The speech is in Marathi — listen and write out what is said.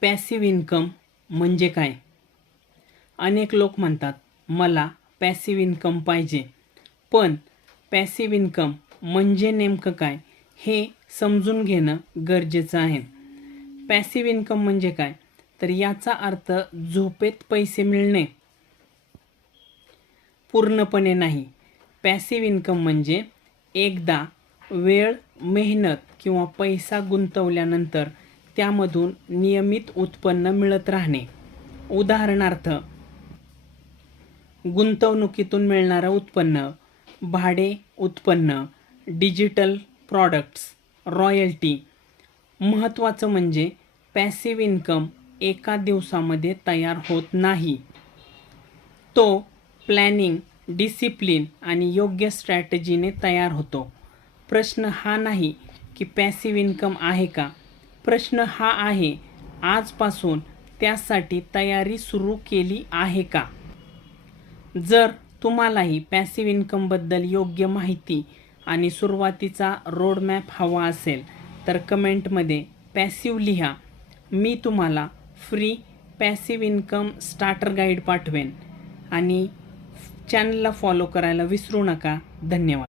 पॅसिव्ह इन्कम म्हणजे काय? अनेक लोक म्हणतात मला पॅसिव्ह इन्कम पाहिजे, पण पॅसिव्ह इन्कम म्हणजे नेमकं काय हे समजून घेणं गरजेचं आहे. पॅसिव्ह इन्कम म्हणजे काय? तर याचा अर्थ झोपेत पैसे मिळणे पूर्णपणे नाही. पॅसिव्ह इन्कम म्हणजे एकदा वेळ, मेहनत किंवा पैसा गुंतवल्यानंतर त्यामधून नियमित उत्पन्न मिळत राहणे. उदाहरणार्थ, गुंतवणुकीतून मिळणारं उत्पन्न, भाडे उत्पन्न, डिजिटल प्रॉडक्ट्स, रॉयल्टी. महत्त्वाचं म्हणजे पॅसिव्ह इन्कम एका दिवसामध्ये तयार होत नाही. तो प्लॅनिंग, डिसिप्लिन आणि योग्य स्ट्रॅटेजीने तयार होतो. प्रश्न हा नाही की पॅसिव्ह इन्कम आहे का? प्रश्न हा आहे, आजपासून त्यासाठी तयारी सुरू केली आहे का? जर तुम्हालाही पॅसिव्ह इन्कमबद्दल योग्य माहिती आणि सुरुवातीचा रोडमॅप हवा असेल तर कमेंटमध्ये पॅसिव्ह लिहा. मी तुम्हाला free passive income starter guide पाठवेन. आणि चॅनलला फॉलो करायला विसरू नका. धन्यवाद.